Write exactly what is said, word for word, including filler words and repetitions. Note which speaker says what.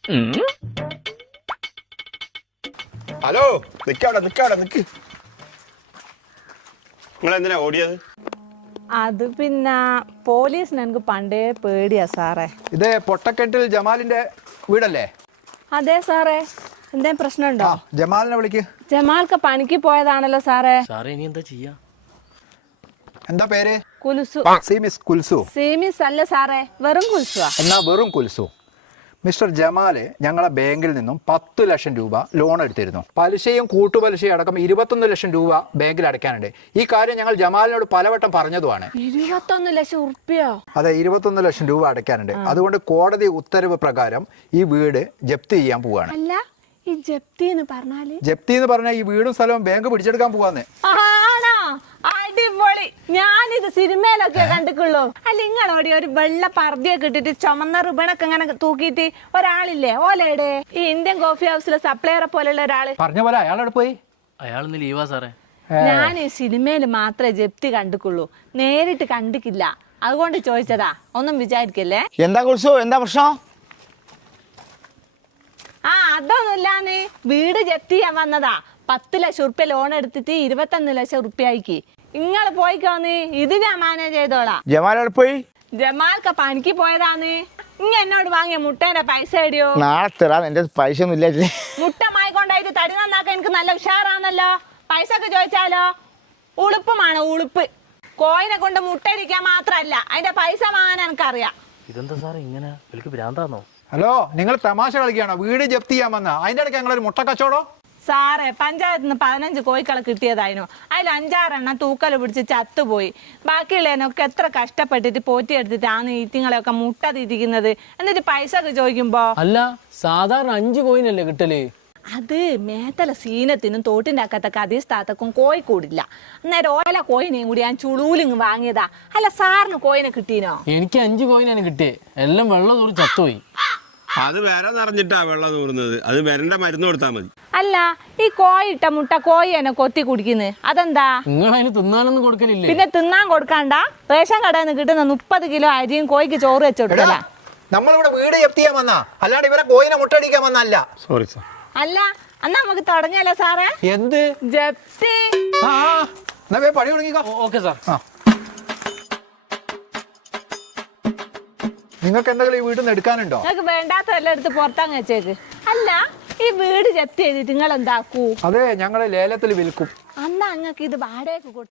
Speaker 1: Hello, നിക്കവിടെ നിക്കവിടെ നിക്ക്. നിങ്ങൾ എന്തിനാ ഓടിയത്?
Speaker 2: അത് പിന്നെ പോലീസിന് എനിക്ക് പണ്ടേ പേടിയാ സാറേ.
Speaker 3: ഇത് പൊട്ടക്കെട്ടിൽ ജമാലിന്റെ വീടല്ലേ?
Speaker 2: അതെ സാറേ. എന്തേലും പ്രശ്നമുണ്ടോ?
Speaker 3: ജമാലിനെ വിളിക്ക്.
Speaker 2: ജമാൽക്ക് പണിക്ക് പോയതാണല്ലോ സാറേ.
Speaker 4: സാറേ ഇനി എന്താ ചെയ്യാ?
Speaker 3: എന്താ പേര്?
Speaker 2: കുൽസു.
Speaker 3: സീമിസ് കുൽസു.
Speaker 2: സീമിസ് അല്ല സാറേ, വെറും കുൽസുവാ.
Speaker 3: എന്നാ വെറും കുൽസു. മിസ്റ്റർ ജമാല് ഞങ്ങളെ ബാങ്കിൽ നിന്നും പത്ത് ലക്ഷം രൂപ ലോൺ എടുത്തിരുന്നു. പലിശയും കൂട്ടുപലിശയും അടക്കം ഇരുപത്തൊന്ന് ലക്ഷം രൂപ ബാങ്കിൽ അടയ്ക്കാനുണ്ട്. ഈ കാര്യം ഞങ്ങൾ ജമാലിനോട് പലവട്ടം പറഞ്ഞതുമാണ്.
Speaker 2: ഇരുപത്തൊന്ന് ലക്ഷം ഉറുപ്പിയോ?
Speaker 3: അതെ, ഇരുപത്തൊന്ന് ലക്ഷം രൂപ അടയ്ക്കാനുണ്ട്. അതുകൊണ്ട് കോടതി ഉത്തരവ് പ്രകാരം ഈ വീട് ജപ്തി ചെയ്യാൻ പോവാണ്.
Speaker 2: അല്ല, ഈ ജപ്തി എന്ന് പറഞ്ഞാല്?
Speaker 3: ജപ്തി എന്ന് പറഞ്ഞാൽ ഈ വീടും സ്ഥലവും ബാങ്ക് പിടിച്ചെടുക്കാൻ പോവാന്ന്.
Speaker 2: ആണോ? അടിപൊളി. ഞാനിത് സിനിമയിലൊക്കെ കണ്ടിട്ടുള്ളൂ. അല്ല, നിങ്ങളോടി ഒരു വെള്ള പർദ്ദയൊക്കെ ഇട്ടിട്ട് ചുമന്ന റിബണൊക്കെ ഇങ്ങനെ തൂക്കിയിട്ട് ഒരാളില്ലേ ഓലയുടെ ഈ ഇന്ത്യൻ കോഫി ഹൗസിലെ സപ്ലയറെ പോലെയുള്ള ഒരാള്.
Speaker 3: പറഞ്ഞ പോലെ അയാളോട് പോയി.
Speaker 4: അയാളൊന്ന് ലീവാ സാറേ.
Speaker 2: ഞാൻ ഈ സിനിമയിൽ മാത്രമേ ജപ്തി കണ്ടിട്ടുള്ളൂ, നേരിട്ട് കണ്ടിട്ടില്ല. അതുകൊണ്ട് ചോദിച്ചതാ, ഒന്നും വിചാരിക്കല്ലേ.
Speaker 5: എന്താ കുറിച്ചു? എന്താ പ്രശ്നം?
Speaker 2: ആ അതൊന്നുമില്ലാന്ന്, വീട് ജപ്തി ചെയ്യാൻ വന്നതാ. പത്ത് ലക്ഷം ഉറുപ്പ്യ ലോൺ എടുത്തിട്ട് ഇരുപത്തൊന്ന് ലക്ഷം ഉറുപ്പ്യക്ക് ഇങ്ങള് പോയിക്കോന്ന്. ഇത് ഞാൻ മാനേജ് ചെയ്തോളാം.
Speaker 5: ജമാലോട് പോയി?
Speaker 2: ജമാൽക്ക പണിക്ക് പോയതാന്ന്. ഇങ്ങ എന്നോട് വാങ്ങിയ മുട്ടേന്റെ പൈസ എടിയോ?
Speaker 5: നാളെ തരാം. എന്റെ പൈസ ഒന്നും ഇല്ല.
Speaker 2: മുട്ട മായിക്കൊണ്ടായിട്ട് തടി നന്നാക്കാൻ എനിക്ക് നല്ല ഉഷാറാണല്ലോ. പൈസ ഒക്കെ ചോദിച്ചാലോ? ഉളുപ്പുമാണ് ഉളുപ്പ്. കോയിനെ കൊണ്ട് മുട്ടടിക്കാൻ മാത്രല്ല, അതിന്റെ പൈസ വാങ്ങാൻ എനിക്കറിയാം.
Speaker 4: ഇതെന്താ സാറേ ഇങ്ങനെ? വിളിക്ക് ഭ്രാന്താന്നോ?
Speaker 3: ഹലോ, നിങ്ങൾ തമാശ കളിക്കുകയാണോ? വീട് ജപ്തി ചെയ്യാൻ വന്ന അതിന്റെ ഇടയ്ക്ക് ഞങ്ങളൊരു മുട്ട കച്ചവടോ?
Speaker 2: സാറേ, പഞ്ചായത്തിൽ നിന്ന് പതിനഞ്ച് കോഴിക്കളെ കിട്ടിയതായിരുന്നു. അതിൽ അഞ്ചാറെണ്ണം തൂക്കൽ പിടിച്ച് ചത്തുപോയി. ബാക്കിയുള്ളതിനൊക്കെ എത്ര കഷ്ടപ്പെട്ടിട്ട് പോറ്റിയെടുത്തിട്ടാണ് ഈറ്റിങ്ങളെയൊക്കെ മുട്ട തിരിക്കുന്നത്. എന്നിട്ട് പൈസ ഒക്കെ ചോദിക്കുമ്പോ
Speaker 4: അല്ല, സാധാരണ അഞ്ച് കോയിനല്ലേ കിട്ടല്?
Speaker 2: അത് മേത്തല സീനത്തിനും തോട്ടിന്റെ അക്കത്തൊക്കെ അതേ സ്ഥാനത്തൊക്കും കോഴി കൂടില്ല. അന്നേരം ഓല കോയിനെയും കൂടി ഞാൻ ചുളൂലിങ് വാങ്ങിയതാ. അല്ല, സാറിന് കോയിനെ കിട്ടീനോ?
Speaker 4: എനിക്ക് അഞ്ച് കോയിനാണ് കിട്ടിയേ. എല്ലാം വെള്ളം തോറി ചത്തുപോയി.
Speaker 1: അത് വര നിറഞ്ഞിട്ടാ വെള്ളം തൂറുന്നത്. അത് വരണ്ട മരുന്ന് കൊടുത്താൽ മതി.
Speaker 2: അല്ല, ഈ കോയിട്ട മുട്ട കോയി എന്നെ കൊത്തി കുടിക്കുന്നത് അതെന്താ?
Speaker 4: നിങ്ങൾ അതിന് തിന്നാനൊന്നും കൊടുക്കലില്ലേ?
Speaker 2: പിന്നെ തിന്നാൻ കൊടുക്കാണ്ട റേഷൻ കടയിൽ നിന്ന് കിട്ടുന്ന മുപ്പത് കിലോ അരിയും കോഴിക്ക് ചോറ് വെച്ചോട്ടല്ല.
Speaker 3: നമ്മളിവിടെ വീട് ജപ്തി ചെയ്യാൻ വന്നാ, അല്ലാണ്ട് ഇവരെ കോയിനെ മുട്ടടിക്കാൻ വന്നല്ല.
Speaker 1: Sorry sir.
Speaker 2: അല്ല, എന്നാ നമുക്ക് തുടങ്ങിയല്ലോ സാറേ.
Speaker 3: എന്ത്
Speaker 2: ജപ്തി?
Speaker 3: ആ എന്നാ വേ പണി തുടങ്ങിക്കോ.
Speaker 4: Okay sir.
Speaker 3: ആ, നിങ്ങൾക്ക് എന്തെങ്കിലും ഈ വീട്ടിൽ നിന്ന് എടുക്കാനുണ്ടോ?
Speaker 2: നിങ്ങൾക്ക് വേണ്ടാത്തതെല്ലാം എടുത്ത് പുറത്താങ്ങ് വെച്ചേക്ക്. അല്ല, ഈ വീട് ജപ്തി ചെയ്തിട്ട് നിങ്ങൾ എന്താക്കൂ?
Speaker 3: അതെ, ഞങ്ങള് ലേലത്തിൽ വിൽക്കും.
Speaker 2: അന്നാ അങ്ങക്ക് ഇത് വാടകയ്ക്ക് കൊടുത്തു.